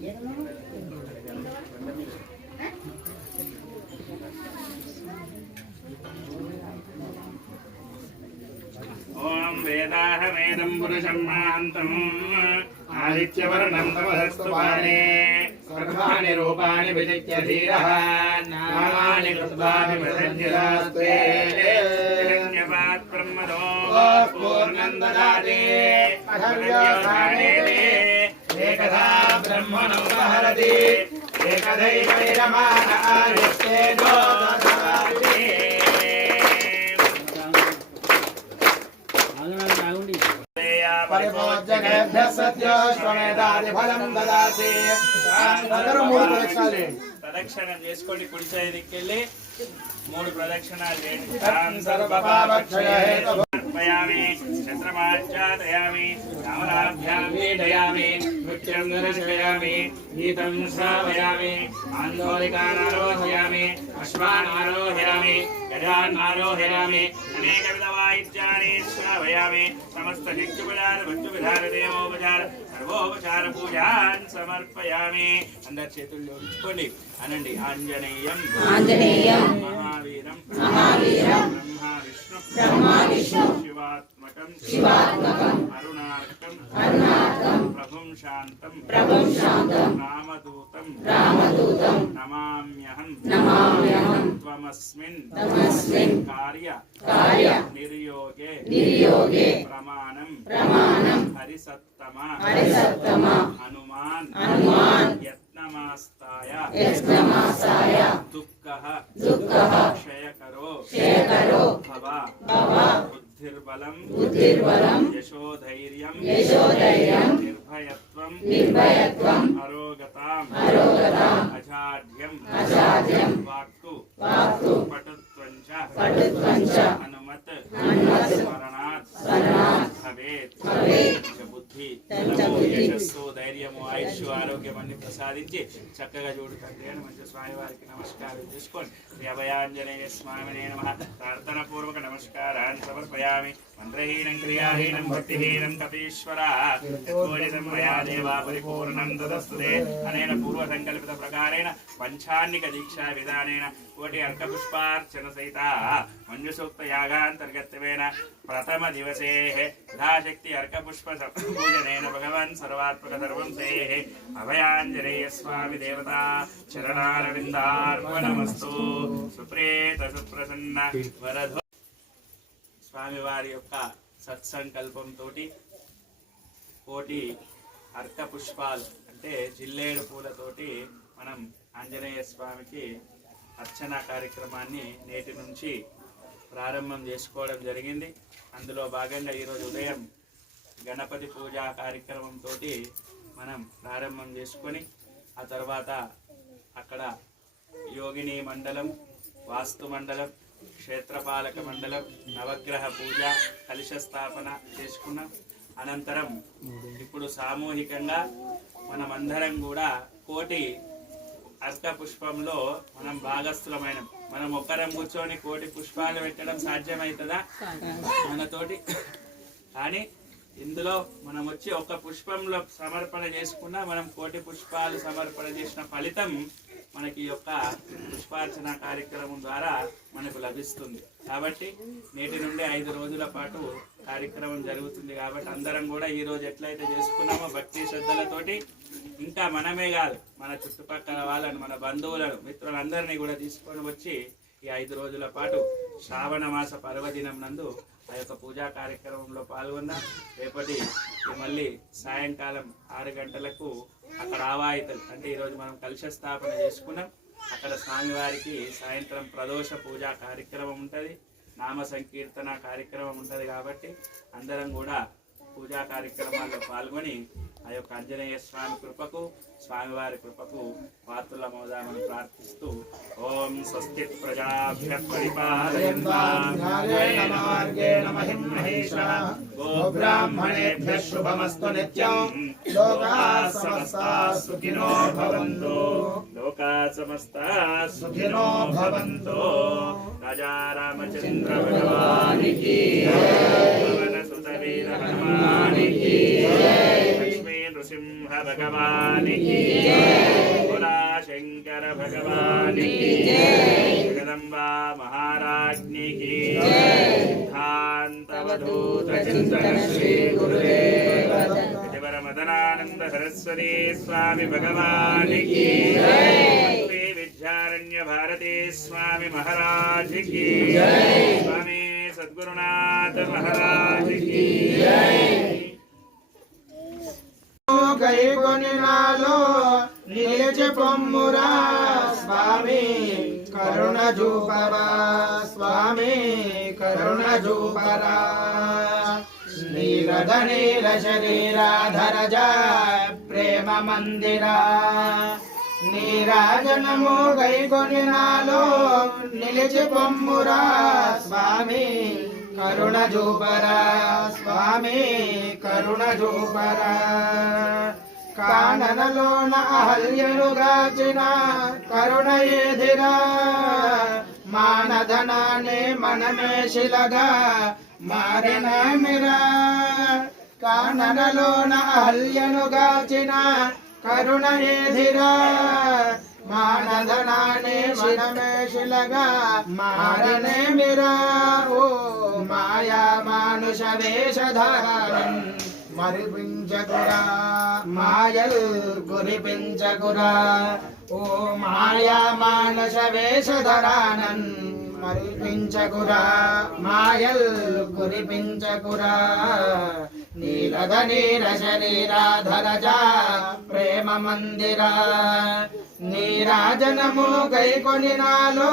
ओम वेदाहमेदं पुरुषं महान्तम् आदित्यवर्णं तमस्तु पाणे सर्वाणि रूपाणि विजित्य धीरः नामानि कृत्वा विमृज्यदास्ते हिरण्यपात् ब्रह्मदो पूर्णं ददाति एकदा ब्रह्मणो सहरति एकदैवैरमान आदित्ये परिभोज्यकेभ्यः सत्योश्वमेधादिफलं ददाति అందరూ మూడు ప్రదక్షిణాలు ప్రదక్షిణం చేసుకోండి కుడి చేయి దిక్కెళ్ళి మూడు ప్రదక్షిణాలు చేయండి సమర్పయామి చంద్రమాచాదయామి రామరాభ్యాం వీడయామి నృత్యం దర్శయామి గీతం శ్రావయామి ఆందోళికానారోహయామి అశ్వానారోహయామి గజాన్నారోహయామి అనేకవిధవాయిద్యాని శ్రావయామి సమస్త శక్తిపదార భక్తువిధార దేవోపచార సర్వోపచార పూజాన్ సమర్పయామి. అందరి చేతులు జోడించుకోండి అనండి. ఆంజనేయం ఆంజనేయం మహావీరం మహావీరం బ్రహ్మ విష్ణు శివాత్మకం శివాత్మకం అరుణార్కం అరుణార్కం ప్రభుం శాంతం రామదూతం రామదూతం నమామ్యహం నమామ్యహం త్వమస్మిన్ తమస్మిన్ కార్య కార్య నిర్యోగే నిర్యోగే ప్రమాణం ప్రమాణం హరిసత్తమ హరిసత్తమ హనుమాన్ హనుమాన్ యత్నమాస్తాయ యత్నమాస్తాయ దుఃఖః దుఃఖః క్షయకరో క్షయకరో భవ భవ బుద్ధిర్బలం బుద్ధిర్బలం యశోధైర్యం యశోధైర్యం నిర్భయత్వం నిర్భయత్వం అరోగతాం అరోగతాం అజాడ్యం అజాడ్యం వాక్కు వాక్కు పటుత్వంచ పటుత్వంచ హనుమత్ హనుమత్ స్మరణాత్ స్మరణాత్ భవేత్ భవేత్ బుద్ధి యశస్సు ధైర్యము ఆయుష్ ఆరోగ్యం అన్ని ప్రసాదించి చక్కగా చూడు తండ్రి అని మంచి స్వామి వారికి నమస్కారం చేసుకోండి. అభయాంజనేయ స్వామినే నమః ప్రార్థన పూర్వక నమస్కారాన్ని సమర్పయామి. మంత్రహీనం క్రియాహీనం భక్తిహీనం కపీశ్వర యత్కోజితం మయా దేవా పరిపూర్ణం తదస్తుతే. అనేన పూర్వ సంకల్పిత ప్రకారేణ పంచాన్నిక దీక్షా విధానేన కోటి అర్కపుష్పార్చన సహిత మంజుసూక్త యాగాంతర్గతమేన ప్రథమ దివసే యథాశక్తి అర్కపుష్ప పూజనేన భగవాన్ సర్వాత్మక సర్వం సేః. అభయాంజనేయ స్వామి దేవతా చరణారవిందార్పణమస్తు. సుప్రేత సుప్రసన్న వరధో. స్వామివారి యొక్క సత్సంకల్పంతో కోటి అర్క పుష్పాలు అంటే జిల్లేడు పూలతోటి మనం ఆంజనేయ స్వామికి అర్చన కార్యక్రమాన్ని నేటి నుంచి ప్రారంభం చేసుకోవడం జరిగింది. అందులో భాగంగా ఈరోజు ఉదయం గణపతి పూజా కార్యక్రమంతో మనం ప్రారంభం చేసుకొని ఆ తర్వాత అక్కడ యోగిని మండలం, వాస్తు మండలం, క్షేత్రపాలక మండలం, నవగ్రహ పూజ, కలశ స్థాపన చేసుకున్నాం. అనంతరం ఇప్పుడు సామూహికంగా మనమందరం కూడా కోటి అర్క పుష్పంలో మనం భాగస్థులమైన మనం ఒక్కరం కూర్చొని కోటి పుష్పాలు పెట్టడం సాధ్యమవుతుందా మనతోటి? కానీ ఇందులో మనం వచ్చి ఒక పుష్పంలో సమర్పణ చేసుకున్నా మనం కోటి పుష్పాలు సమర్పణ చేసిన ఫలితం మనకి యొక్క పుష్పార్చన కార్యక్రమం ద్వారా మనకు లభిస్తుంది. కాబట్టి నేటి నుండి 5 రోజుల పాటు కార్యక్రమం జరుగుతుంది. కాబట్టి అందరం కూడా ఈ రోజు ఎట్లయితే చేసుకున్నామో భక్తి శ్రద్ధలతోటి ఇంకా మనమే కాదు మన చుట్టుపక్కల వాళ్ళను, మన బంధువులను, మిత్రులందరినీ కూడా తీసుకొని వచ్చి ఈ 5 రోజుల పాటు శ్రావణ మాస పర్వదినం నందు ఆ యొక్క పూజా కార్యక్రమంలో పాల్గొందాం. రేపటి మళ్ళీ సాయంకాలం 6 గంటలకు అక్కడ ఆవాయితలు అంటే ఈరోజు మనం కలశ స్థాపన చేసుకున్నాం. అక్కడ స్వామివారికి సాయంత్రం ప్రదోష పూజా కార్యక్రమం ఉంటుంది, నామ సంకీర్తన కార్యక్రమం ఉంటుంది. కాబట్టి అందరం కూడా పూజా కార్యక్రమాల్లో పాల్గొని ఆ యొక్క ఆంజనేయ స్వామి కృపకు, స్వామివారి కృపకు పాత్రులమవుదామని ప్రార్థిస్తూ ఓం స్వస్తి ప్రజాభ్యః పరిపాలయంతాం న్యాయేన మార్గేణ మహిమహేషః గోబ్రాహ్మణేభ్యః శుభమస్తు నిత్యం లోకాః సమస్తాః సుఖినో భవంతు లోకాః సమస్తాః సుఖినో భవంతు. రాజా రామచంద్ర భగవానికి జయ, పవన సుత వీర హనుమానికి జయ, లక్ష్మీ నృసింహ भगवान की जय, बोला शंकर भगवान की जय, जगदम्बा महाराज्ञी की जय, सिद्धांत अवधूत चिंतन श्री गुरुदेव ऋषिवर मदनानंद सरस्वती स्वामी भगवान की जय, श्री विद्यारण्य भारती स्वामी महाराज की जय, स्वामी सद्गुरुनाथ महाराज की जय। గైకొనినాలో నిలిచి పొమ్మురా స్వామి కరుణ చూపరా స్వామి కరుణ చూపరా నీరద నీల శరీరాధరజ ప్రేమ మందిరా నీరాజనము గైకొనినాలో నిలిచి పొమ్మురా స్వామి కరుణ చూపరా స్వామి కరుణ చూపరా కాననలోన అహల్యను గాచిన కరుణ ఏదిరా మానధనాన్ని మనమే శిలగా మారిన మిరా కాననలోన అహల్యను గాచిన కరుణ ఏదిరా మానధనాన్ని మనమే శిలగా మారనే మిరా ఓ మాయా మానుష వేషధారన్ మరిపించకురా మాయల్ గురిపించకురా ఓ మాయా మానస వేషధరానన్ మరిపించకురా మాయల్ గురిపించకురా నీలద నీల శరీరాధరజా ప్రేమ మందిరా నీరాజనము గైకొనినాలో